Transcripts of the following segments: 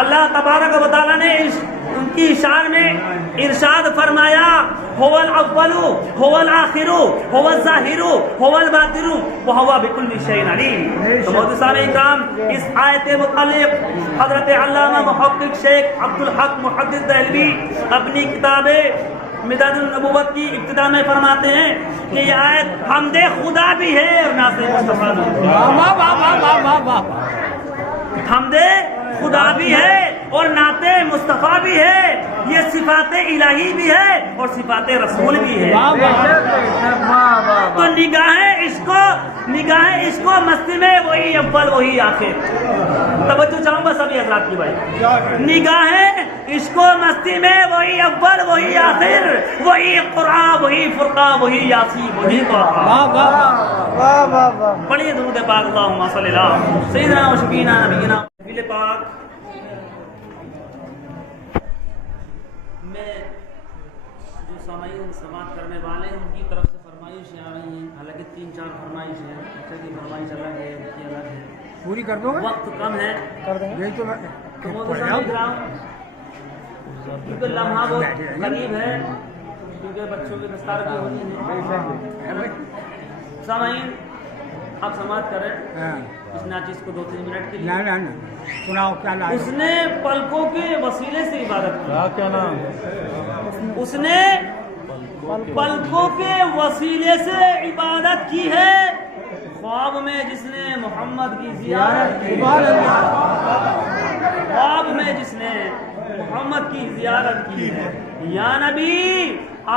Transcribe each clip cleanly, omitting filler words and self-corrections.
اللہ تبارک و تعالیٰ نے ان کی شان میں ارشاد فرمایا هو الاول هو الآخر هو الظاہر هو الباطن وهو بكل شيء علیم۔ تو محترم اکرام، اس آیت متعلق حضرت علامہ محقق شیخ عبدالحق محدث دہلوی اپنی کتاب مداد النبوت کی ابتدا میں فرماتے ہیں کہ یہ آیت حمد خدا بھی ہے اور نعت مصطفیٰ بھی ہے۔ حمد خدا بھی ہے اور نعت مصطفیٰ بھی ہے، یہ صفات الہی بھی ہے اور صفات رسول بھی ہے۔ تو نگاہ عشق و مستی میں وہی اول وہی آخر۔ توجہ چاہوں گا سبھی حضرات کی بھائی، نگاہ عشق و مستی میں وہی اول وہی آخر، وہی قرآن وہی فرقہ وہی یاسین وہی پڑھیے درود پاک اللہم صلی اللہ سیدنا و شفیعنا نبینا نبی پاک۔ میں جو سامعین سماعت کرنے والے ہیں ان کی طرف سے فرمائشیں آ رہی ہیں، حالانکہ 3-4 فرمائش ہیں، اچھا کی فرمائش الگ ہے، ان کی الگ ہے، پوری کر دو گے؟ وقت کم ہے، کر دیں گے تو کیونکہ لمحہ بہت قریب ہے، کیونکہ بچوں کے دستار بھی ہونی ہے۔ سامعین آپ سماعت کریں، اس ناچیز کو 2-3 منٹ کے لیے سناؤ کیا لائے۔ اس نے پلکوں کے وسیلے سے عبادت کی، کیا نام؟ اس نے پلکوں کے وسیلے سے عبادت کی ہے، خواب میں جس نے محمد کی زیارت کی، خواب میں جس نے محمد کی زیارت کی ہے، یا نبی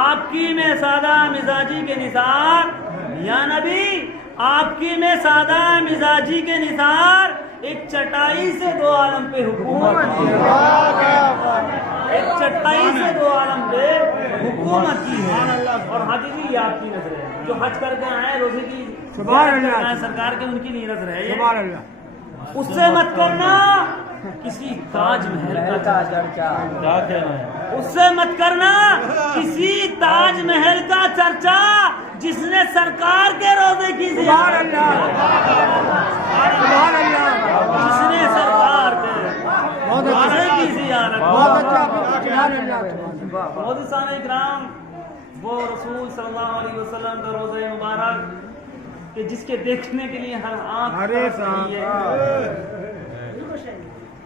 آپ کی میں سادہ مزاجی کے نثار، یا نبی آپ کی میں سادہ مزاجی کے نثار، ایک چٹائی سے 2 عالم پہ حکومت کی ہے، ایک چٹائی سے 2 عالم پہ حکومت کی ہے۔ اور حج بھی آپ کی نظر ہے، جو حج کر کے آئے روزے کی سرکار کے ان کی نہیں نظر ہے، اس سے مت کرنا کسی تاج محل کا چرچا، اس سے مت کرنا کسی تاج محل کا چرچا جس نے سرکار کے روزے کی زیارت کی، جس نے سرکار کے روزے کی زیارت کی۔ بہت سارے اکرام، وہ رسول صلی اللہ علیہ وسلم کا روزہ مبارک کہ جس کے دیکھنے کے لیے ہر آنکھ ترس رہی ہے۔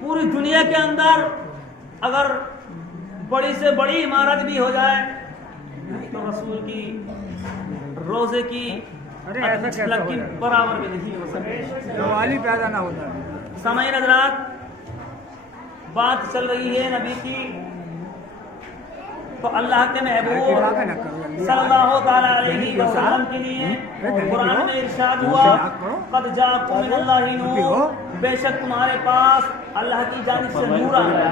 پوری دنیا کے اندر اگر بڑی سے بڑی عمارت بھی ہو جائے تو رسول کی روزے کی جھلک کی برابر بھی نہیں ہو سکتی، سوالی پیدا نہ ہوتا۔ سامعین حضرات، بات چل رہی ہے نبی کی، تو اللہ کے محبوب صلی اللہ تعالی علیہ وسلم کے لیے قرآن میں ارشاد ہوا قد جاءکم من اللہ نور، بے شک تمہارے پاس اللہ کی جانب سے نور آ گیا،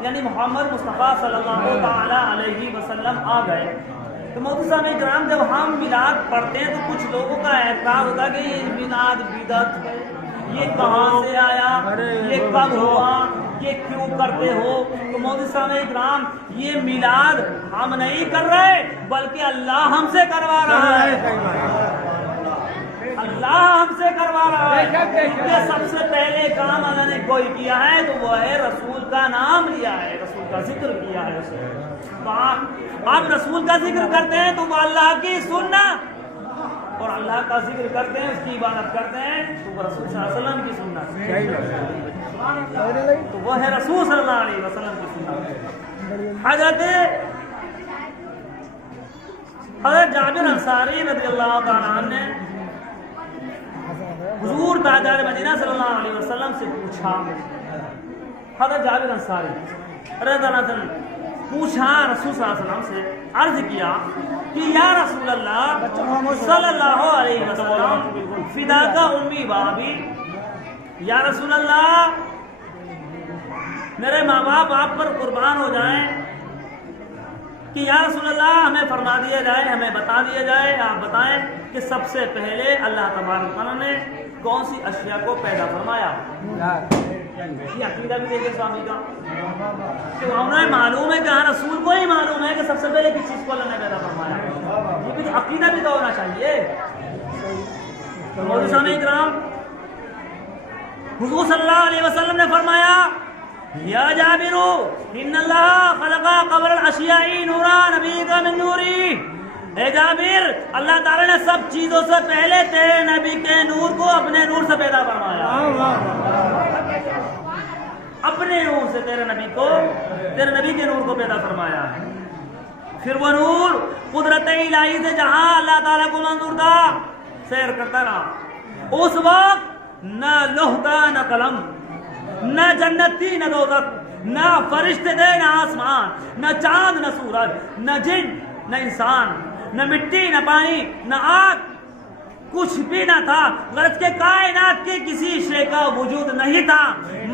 یعنی محمد مصطفیٰ صلی اللہ تعالی علیہ وسلم آ گئے۔ تو محترم اکرام، جب ہم میلاد پڑھتے ہیں تو کچھ لوگوں کا اعتراض ہوتا ہے کہ یہ میلاد بدعت ہے، یہ کہاں سے آیا، یہ کب ہوا، یہ کیوں کرتے ہو؟ تو محترم اکرام، یہ میلاد ہم نہیں کر رہے بلکہ اللہ ہم سے کروا رہا ہے، اللہ ہم سے کروا رہا ہے، کیونکہ سب سے پہلے کام اللہ نے کوئی کیا ہے تو وہ ہے رسول کا نام لیا ہے، رسول کا ذکر کیا ہے۔ تو آپ رسول کا ذکر کرتے ہیں تو وہ اللہ کی سننا، اور اللہ کا ذکر کرتے ہیں، اس کی عبادت کرتے ہیں تو وہ رسول صلی اللہ علیہ وسلم کی سنت، تو وہ ہے رسول صلی اللہ علیہ وسلم کی سنت۔ حضرت جابر انصاری رضی اللہ تعالیٰ عنہ نے حضور تاجدار مدینہ صلی اللہ علیہ وسلم سے پوچھا، حضرت جابر انصاری رضی اللہ عنہ پوچھا رسول صلی اللہ علیہ وسلم سے، عرض کیا کہ یا رسول اللہ صلی اللہ علیہ وسلم فداک امی بابی، یا رسول اللہ میرے ماں باپ آپ پر قربان ہو جائیں، کہ یا رسول اللہ ہمیں فرما دیا جائے، ہمیں بتا دیا جائے، آپ بتائیں کہ سب سے پہلے اللہ تبارک تعالیٰ نے کون سی اشیاء کو پیدا فرمایا؟ یہ عقیدہ بھی دیکھیں سوامی کا، کہ انہیں معلوم ہے کہ ہاں رسول کو ہی معلوم ہے کہ سب سے پہلے کس چیز کو اللہ نے پیدا فرمایا، یہ بھی تو عقیدہ بھی تو ہونا چاہیے۔ محترم اکرام، حضور صلی اللہ علیہ وسلم نے فرمایا یا جابر ان اللہ خلق قبل الاشیاء نورا نبیک من نوری، اے جابر اللہ تعالیٰ نے سب چیزوں سے پہلے تیرے نبی کے نور کو اپنے نور سے پیدا فرمایا، اپنے نور سے تیرے نبی کے نور کو پیدا فرمایا ہے۔ پھر وہ نور قدرت الہی سے جہاں اللہ تعالیٰ کو منظور تھا سیر کرتا رہا، اس وقت نہ لوح تھا نہ قلم، نہ جنت تھی نہ دوزخ، نہ فرشتے تھے نہ آسمان، نہ چاند نہ سورج، نہ جن نہ انسان، نہ مٹی نہ پانی نہ آگ، کچھ بھی نہ تھا، غرض کے کائنات کے کسی شے کا وجود نہیں تھا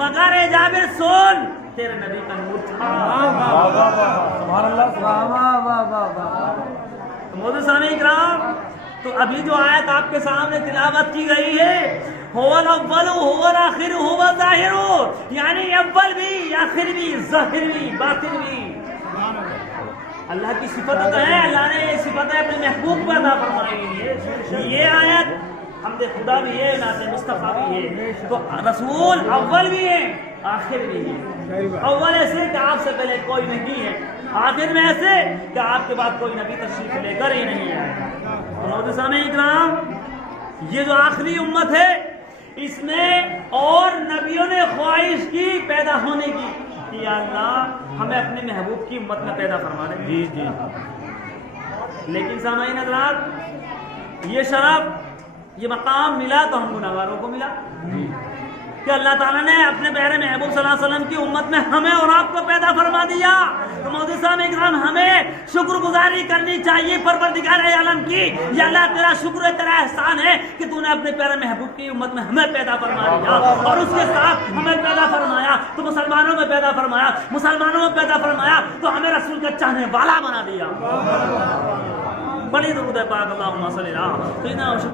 مگر اے جابر سن تیرے نبی کا نور تھا۔ سبحان اللہ۔ موجود سامعین کرام، تو ابھی جو آیت آپ کے سامنے تلاوت کی گئی ہے، هو الاول هو الاخر هو الظاہر، یعنی اول بھی آخر بھی ظاہر بھی باطن بھی اللہ کی صفت تو ہے، اللہ نے یہ صفتیں اپنے محبوب کو عطا فرمائی ہے۔ یہ آیت حمد خدا بھی ہے، نعت مصطفیٰ بھی ہے، تو رسول اول بھی ہے آخر بھی ہے۔ اول ایسے کہ آپ سے پہلے کوئی نہیں ہے، آخر میں ایسے کہ آپ کے بعد کوئی نبی تشریف لے کر ہی نہیں ہے۔ سامعین اکرام، یہ جو آخری امت ہے اس میں اور نبیوں نے خواہش کی پیدا ہونے کی کہ یا اللہ ہمیں اپنے محبوب کی امت میں پیدا فرما دے۔ جی جی۔ لیکن سامعین حضرات، یہ شرف یہ مقام ملا تو ہم گناہگاروں کو ملا کہ اللہ تعالیٰ نے اپنے پیارے محبوب صلی اللہ علیہ وسلم کی امت میں ہمیں اور آپ کو پیدا فرما دیا۔ تو موجود سامعین کرام، ہمیں شکر گزاری کرنی چاہیے پروردگار عالم کی، یا اللہ تیرا شکر ہے، تیرا احسان ہے کہ تو نے اپنے پیارے محبوب کی امت میں ہمیں پیدا فرما دیا اور اس کے ساتھ ہمیں پیدا فرمایا تو مسلمانوں میں پیدا فرمایا، مسلمانوں میں پیدا فرمایا تو ہمیں رسول کا چاہنے والا بنا دیا۔ بڑی درود ہے پاک اللہم صلی اللہ علیہ وسلم۔